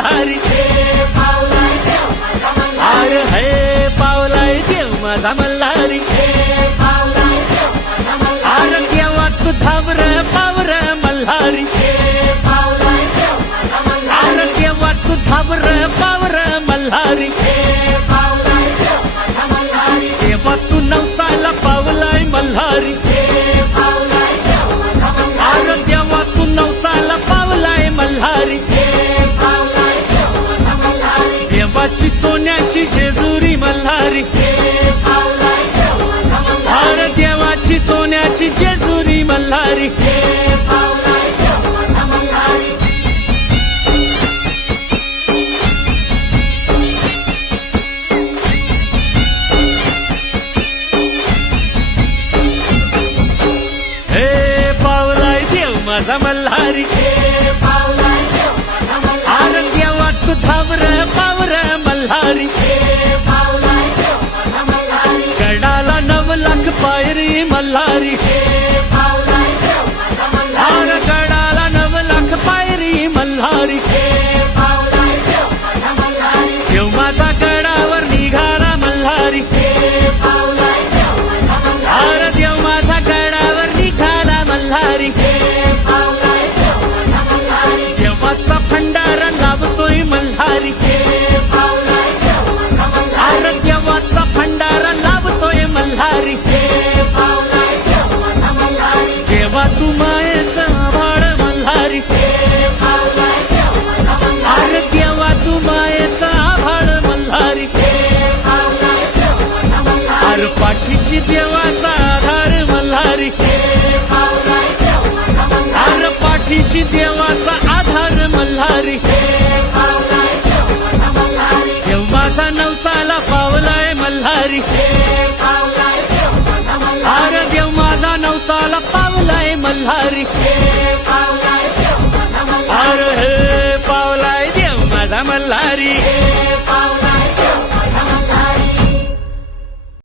मल्हारी अरे हे पावलाय देव माझा मल्हारी. अरे केव्हा तू धावर पावर मल्हारी. अरे केव्हा तू धावर पावर मल्हारी. देवाची सोन्याची जेजुरी मल्हारी. भारत देवाची सोन्याची जेजुरी मल्हारी. हे पावलाय देव माझा मल्हारी. पायरी मल्हारी. अरे गडाला नव लाख पायरी मल्हारी. देव माझा गडावर निघाला मल्हारी. अरे देव माझा निघाला मल्हारी. देवाचा भंडारा लाभतोय मल्हारी. अरे देवाचा भंडारा मल्हार पाठीशी देवाचा आधार मल्हारी. आर पाठीशी देवाचा आधार मल्हारी. देव माझा नवसाला पावलाय मल्हारी. आर देव माझा नवसाला पावलाय मल्हारी. आर हे पावलाय देव माझा मल्हारी.